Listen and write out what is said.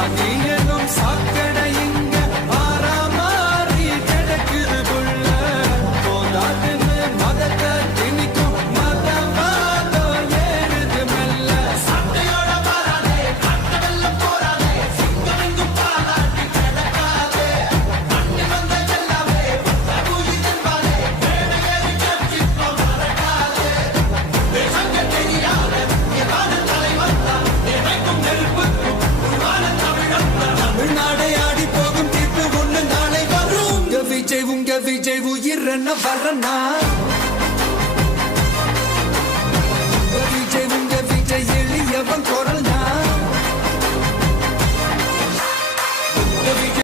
Maria. வரன வரனா